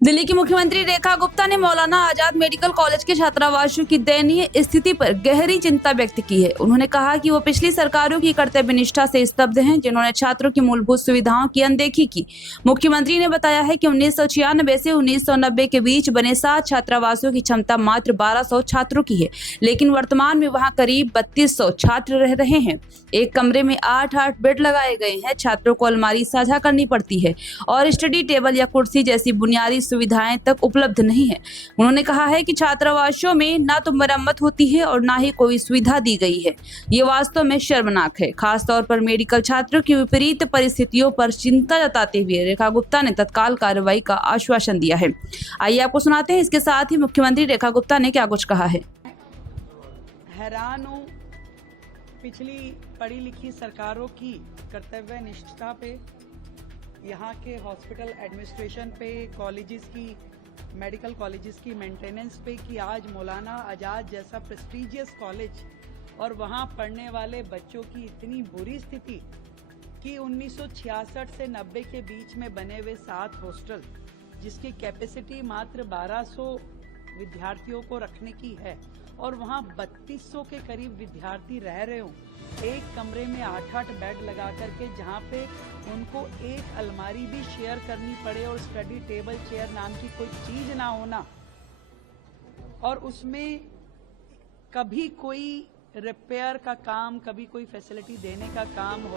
दिल्ली की मुख्यमंत्री रेखा गुप्ता ने मौलाना आजाद मेडिकल कॉलेज के छात्रावासों की दयनीय स्थिति पर गहरी चिंता व्यक्त की है। उन्होंने कहा कि वो पिछली सरकारों की कर्तव्यनिष्ठा से स्तब्ध हैं, जिन्होंने छात्रों की मूलभूत सुविधाओं की अनदेखी की। मुख्यमंत्री ने बताया है कि 1996 से 1990 के बीच बने 7 छात्रावासों की क्षमता मात्र 1200 छात्रों की है, लेकिन वर्तमान में वहाँ करीब 3200 छात्र रह रहे हैं। एक कमरे में 8-8 बेड लगाए गए हैं। छात्रों को अलमारी साझा करनी पड़ती है और स्टडी टेबल या कुर्सी जैसी बुनियादी सुविधाएं तक उपलब्ध नहीं है। उन्होंने कहा है कि छात्रावासों में ना तो मरम्मत होती है और ना ही कोई सुविधा दी गई है। ये वास्तव में शर्मनाक है। खासतौर पर मेडिकल छात्रों की विपरीत परिस्थितियों पर चिंता जताते हुए रेखा गुप्ता ने तत्काल कार्रवाई का आश्वासन दिया है। आइए आपको सुनाते हैं इसके साथ ही मुख्यमंत्री रेखा गुप्ता ने क्या कुछ कहा है। हैरान हूँ पिछली पढ़ी लिखी सरकारों की कर्तव्य निष्ठा पे, यहाँ के हॉस्पिटल एडमिनिस्ट्रेशन पे, कॉलेजेस की, मेडिकल कॉलेजेस की मेंटेनेंस पे कि आज मौलाना आजाद जैसा प्रेस्टीजियस कॉलेज और वहाँ पढ़ने वाले बच्चों की इतनी बुरी स्थिति कि 1966 से 90 के बीच में बने हुए 7 हॉस्टल जिसकी कैपेसिटी मात्र 1200 विद्यार्थियों को रखने की है और वहाँ 3200 के करीब विद्यार्थी रह रहे हों, एक कमरे में 8-8 बेड लगा करके, जहाँ पे उनको एक अलमारी भी शेयर करनी पड़े और स्टडी टेबल चेयर नाम की कोई चीज ना होना, और उसमें कभी कोई रिपेयर का काम, कभी कोई फैसिलिटी देने का काम,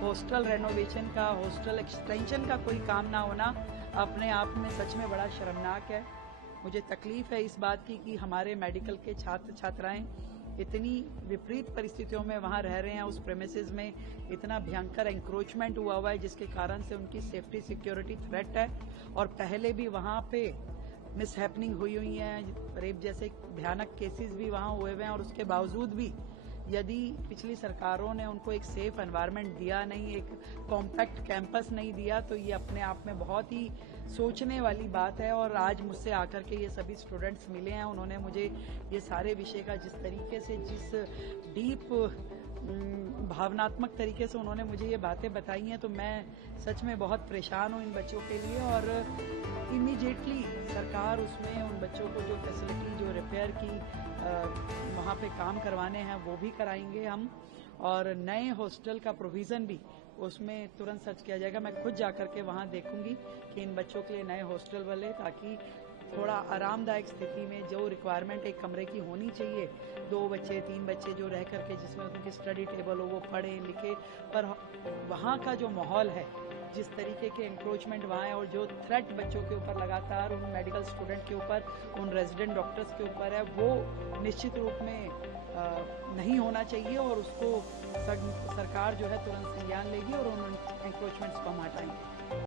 हॉस्टल रेनोवेशन का, हॉस्टल एक्सटेंशन का कोई काम ना होना अपने आप में सच में बड़ा शर्मनाक है। मुझे तकलीफ है इस बात की कि हमारे मेडिकल के छात्र छात्राएं इतनी विपरीत परिस्थितियों में वहां रह रहे हैं। उस प्रेमिसेस में इतना भयंकर एंक्रोचमेंट हुआ है जिसके कारण से उनकी सेफ्टी सिक्योरिटी थ्रेट है, और पहले भी वहां पे मिसहैपनिंग हुई है, रेप जैसे भयानक केसेस भी वहां हुए हैं, और उसके बावजूद भी यदि पिछली सरकारों ने उनको एक सेफ एनवायरनमेंट दिया नहीं, एक कॉम्पैक्ट कैंपस नहीं दिया, तो ये अपने आप में बहुत ही सोचने वाली बात है। और आज मुझसे आकर के ये सभी स्टूडेंट्स मिले हैं, उन्होंने मुझे ये सारे विषय का जिस तरीके से, जिस डीप भावनात्मक तरीके से उन्होंने मुझे ये बातें बताई हैं, तो मैं सच में बहुत परेशान हूँ इन बच्चों के लिए। और इमीडिएटली सरकार उसमें उन बच्चों को जो फैसिलिटी, जो रिपेयर की वहाँ पे काम करवाने हैं वो भी कराएंगे हम, और नए हॉस्टल का प्रोविज़न भी उसमें तुरंत सर्च किया जाएगा। मैं खुद जाकर के वहाँ देखूंगी कि इन बच्चों के लिए नए हॉस्टल वाले, ताकि थोड़ा आरामदायक स्थिति में जो रिक्वायरमेंट एक कमरे की होनी चाहिए, 2 बच्चे 3 बच्चे जो रह करके जिसमें उनकी स्टडी टेबल हो, वो पढ़े लिखे, पर वहाँ का जो माहौल है, जिस तरीके के एंक्रोचमेंट वहाँ है और जो थ्रेट बच्चों के ऊपर लगातार उन मेडिकल स्टूडेंट के ऊपर, उन रेजिडेंट डॉक्टर्स के ऊपर है, वो निश्चित रूप में नहीं होना चाहिए, और उसको सरकार जो है तुरंत संज्ञान लेगी और उन एंक्रोचमेंट्स को हम हटाएंगे।